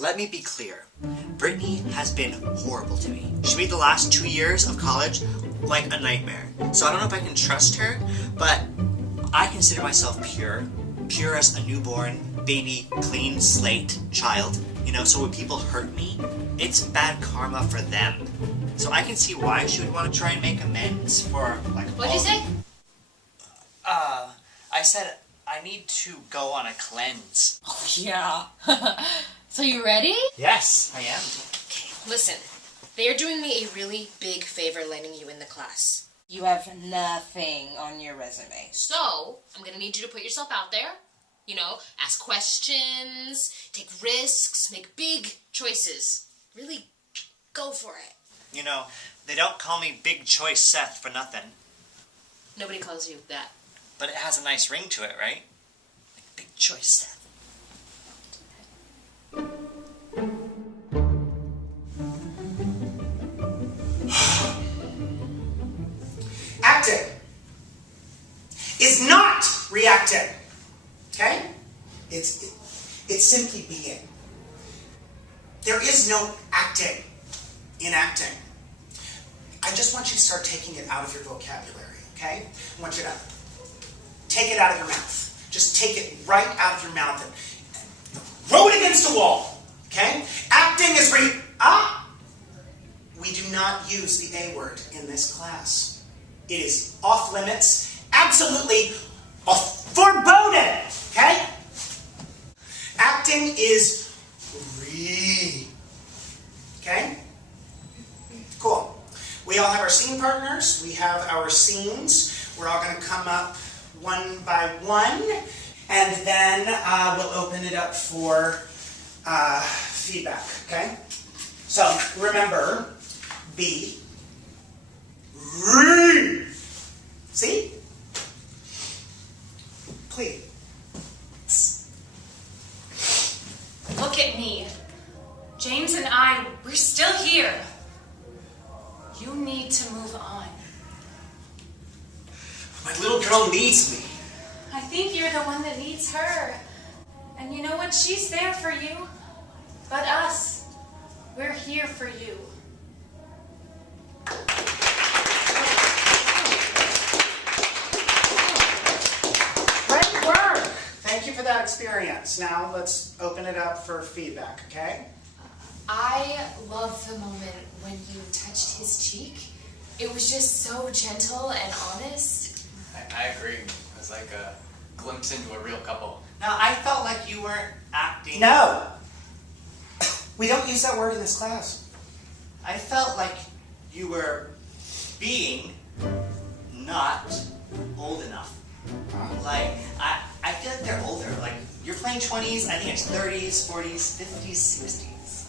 Let me be clear. Brittany has been horrible to me. She made the last 2 years of college like a nightmare. So I don't know if I can trust her, but I consider myself pure. Pure as a newborn, baby, clean slate child. You know, so when people hurt me, it's bad karma for them. So I can see why she would want to try and make amends for, like... What'd you say? I said I need to go on a cleanse. Oh, yeah. So you ready? Yes, I am. Okay, listen. They are doing me a really big favor letting you in the class. You have nothing on your resume. So, I'm gonna need you to put yourself out there. You know, ask questions, take risks, make big choices. Really go for it. You know, they don't call me Big Choice Seth for nothing. Nobody calls you that. But it has a nice ring to it, right? Like Big Choice Seth. Acting is not reacting. Okay? It's simply being. There is no acting in acting. I just want you to start taking it out of your vocabulary, okay? I want you to take it out of your mouth. Just take it right out of your mouth and throw it against a wall, okay? Acting is we do not use the A word in this class. It is off limits, absolutely forbidden, okay? Acting is okay? Cool. We all have our scene partners. We have our scenes. We're all going to come up one by one, and then we'll open it up for feedback, okay? So remember, be see? Please. Look at me. James and I, we're still here. You need to move on. My little girl needs me. I think you're the one that needs her. And you know what? She's there for you. But us, we're here for you. Great work! Thank you for that experience. Now let's open it up for feedback, okay? I love the moment when you touched his cheek. It was just so gentle and honest. I agree. It was like a glimpse into a real couple. Now, I felt like you weren't acting... No! We don't use that word in this class. I felt like you were being not old enough. Like, I feel like they're older. Like, you're playing 20s, I think it's 30s, 40s, 50s, 60s.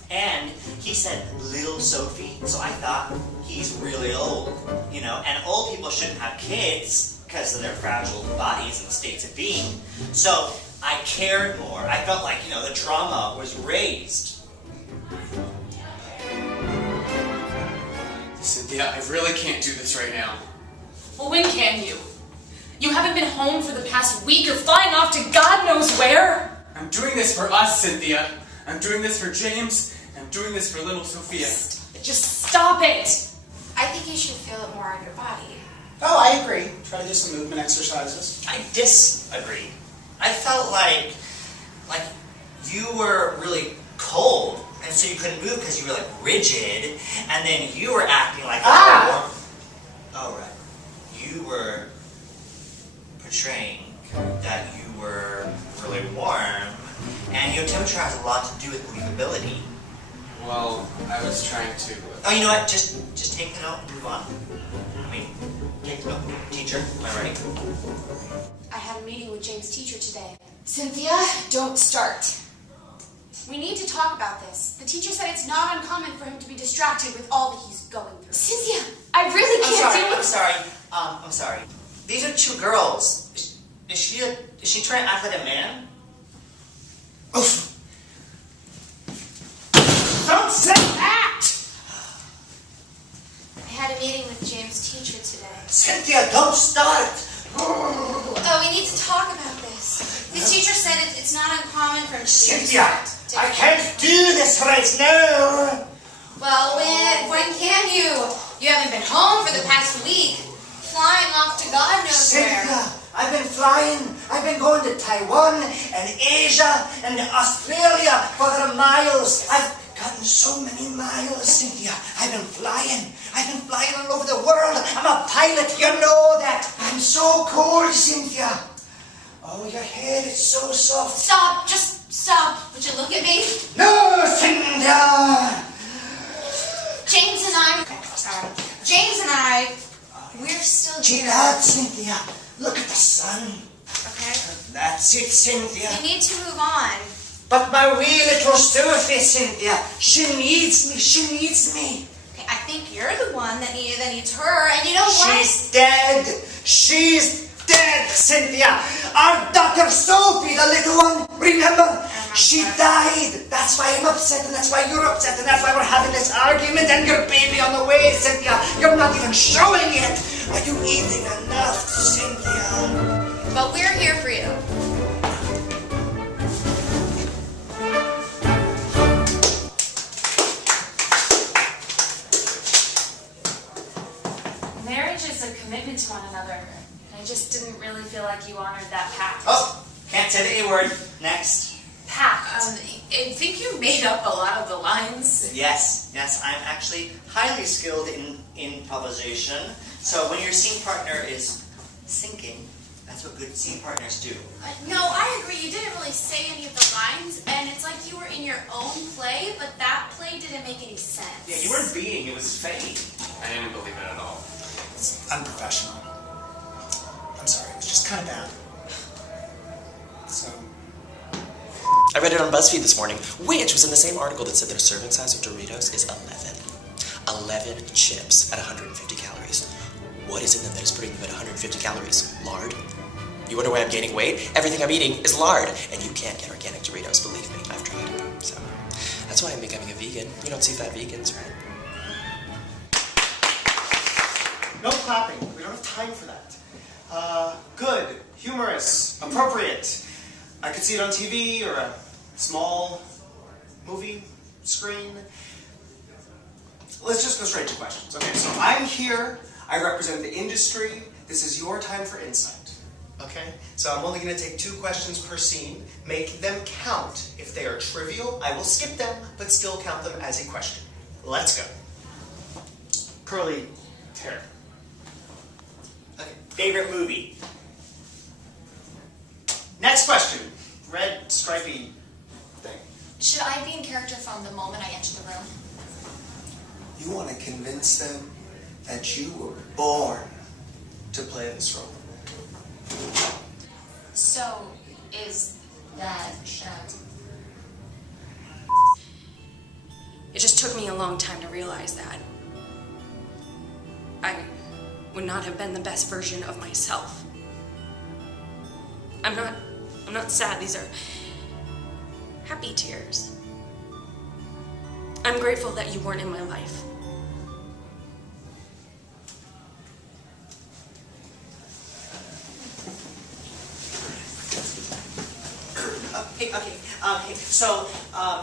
And he said, little Sophie, so I thought he's really old, you know, and old people shouldn't have kids because of their fragile bodies and states of being. So I cared more. I felt like, you know, the drama was raised. Cynthia, I really can't do this right now. Well, when can you? You haven't been home for the past week. You're flying off to God knows where. I'm doing this for us, Cynthia. I'm doing this for James. I'm doing this for little Sophia. Just stop it. I think you should feel it more on your body. Oh, I agree. Try to do some movement exercises. I disagree. I felt like you were really cold, and so you couldn't move because you were like rigid, and then you were acting like warm. Oh, right. You were portraying that you were really warm, and your temperature has a lot to do with believability. Well, I was trying to... Oh, you know what? Just take the note and move on. I mean, take the note. Teacher, am I ready? I had a meeting with James' teacher today. Cynthia, don't start. We need to talk about this. The teacher said it's not uncommon for him to be distracted with all that he's going through. Cynthia, I really can't do it. I'm sorry. These are two girls. Is she trying to act like a man? Oof. Don't say that! I had a meeting with James' teacher today. Cynthia, don't start! Oh, we need to talk about this. His teacher said it's not uncommon for him to be Cynthia, distracted. I can't do do this right now. Well, when can you? You haven't been home for the past week. Flying off to God knows Cynthia, where. I've been flying. I've been going to Taiwan and Asia and Australia for the miles. I've gotten so many miles, Cynthia. I've been flying. I've been flying all over the world. I'm a pilot. You know that. I'm so cold, Cynthia. Oh, your hair is so soft. Stop. Just stop. Would you look at me? No, Cynthia. James and I, we're still Check here. out, Cynthia. Look at the sun. Okay? That's it, Cynthia. We need to move on. But my wee little Sophie, Cynthia, she needs me. She needs me. Okay, I think you're the one that needs her, and you know what? She's dead. She's dead, Cynthia. Our daughter Sophie, the little one, remember? She died. That's why I'm upset, and that's why you're upset, and that's why we're having this argument, and your baby on the way, Cynthia. You're not even showing it. Are you eating enough, Cynthia? But we're here for you. Marriage is a commitment to one another. And I just didn't really feel like you honored that pact. Oh, can't say the A word. Next. Pact. I think you made up a lot of the lines. Yes, I'm actually highly skilled in improvisation. So when your scene partner is sinking, that's what good scene partners do. No, I agree. You didn't really say any of the lines, and it's like you were in your own play, but that play didn't make any sense. Yeah, you weren't being, it was fake. I didn't believe it at all. It's unprofessional. I'm sorry, it was just kind of bad. So, I read it on BuzzFeed this morning, which was in the same article that said that a serving size of Doritos is 11. 11 chips at 150 calories. What is in them that is putting them at 150 calories? Lard? You wonder why I'm gaining weight? Everything I'm eating is lard, and you can't get organic Doritos, believe me, I've tried. So, that's why I'm becoming a vegan. You don't see fat vegans, right? No clapping. We don't have time for that. Good, humorous, appropriate. I could see it on TV or a small movie screen. Let's just go straight to questions. Okay, so I'm here. I represent the industry. This is your time for insight. Okay? So I'm only going to take 2 questions per scene. Make them count. If they are trivial, I will skip them, but still count them as a question. Let's go. Curly hair. Okay, favorite movie? Next question. Red, stripy thing. Should I be in character from the moment I enter the room? You want to convince them that you were born to play this role. So, is that... It just took me a long time to realize that. I would not have been the best version of myself. I'm not sad. These are happy tears. I'm grateful that you weren't in my life. Okay. So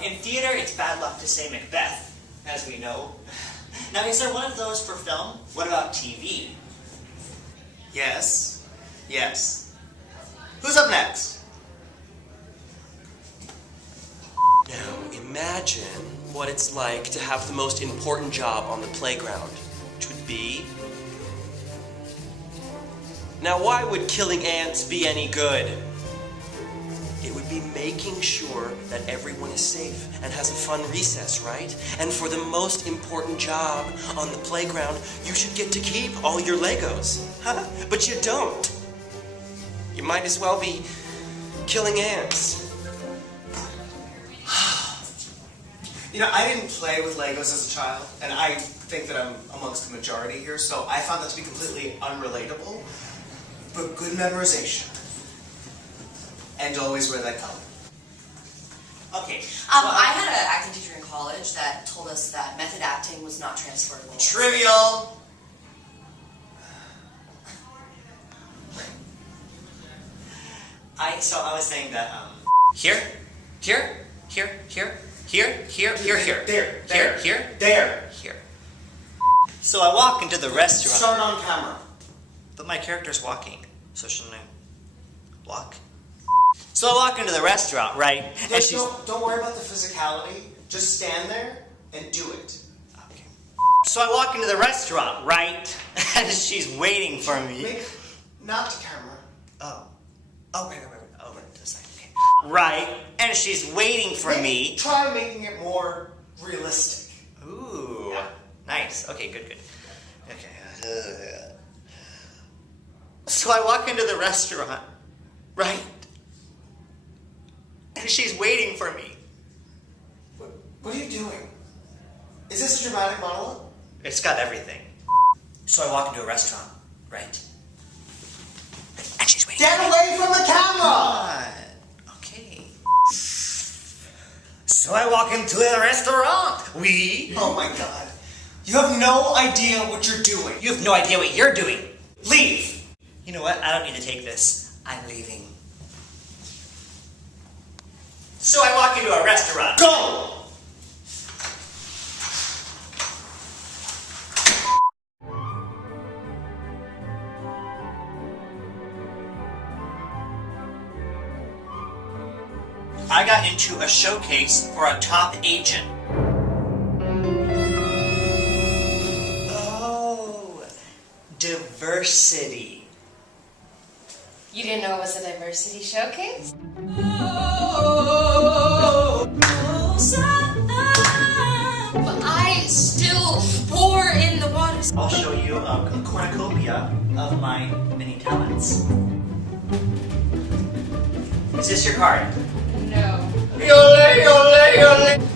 in theater, it's bad luck to say Macbeth, as we know. Now, is there one of those for film? What about TV? Yes. Who's up next? Now, imagine what it's like to have the most important job on the playground, which would be... Now, why would killing ants be any good? It would be making sure that everyone is safe and has a fun recess, right? And for the most important job on the playground, you should get to keep all your Legos. Huh? But you don't. You might as well be killing ants. You know, I didn't play with Legos as a child, and I think that I'm amongst the majority here, so I found that to be completely unrelatable, but good memorization. And always wear that color. Okay. I had an acting teacher in college that told us that method acting was not transferable. Trivial. I was saying that, here, Here. There. Here. So I walk into the restaurant. Start on camera. But my character's walking, so shouldn't I walk? So I walk into the restaurant, right? And she's... Don't worry about the physicality. Just stand there and do it. Okay. So I walk into the restaurant, right? And she's waiting for me. Not to camera. Oh, right. Over to the side. Okay. Right, and she's waiting for me. Try making it more realistic. Ooh, yeah. Nice. Okay, good. Okay. So I walk into the restaurant, right? And she's waiting for me. What are you doing? Is this a dramatic monologue? It's got everything. So I walk into a restaurant, right? And she's waiting. Get away from the camera! Okay. So I walk into a restaurant. Oh my god. You have no idea what you're doing. You have no idea what you're doing. Leave! You know what? I don't need to take this. I'm leaving. So I walk into a restaurant. Go! I got into a showcase for a top agent. Oh, diversity. You didn't know it was a diversity showcase? But I still pour in the water. I'll show you a cornucopia of my many talents. Is this your card? No. Yole, yole, yole.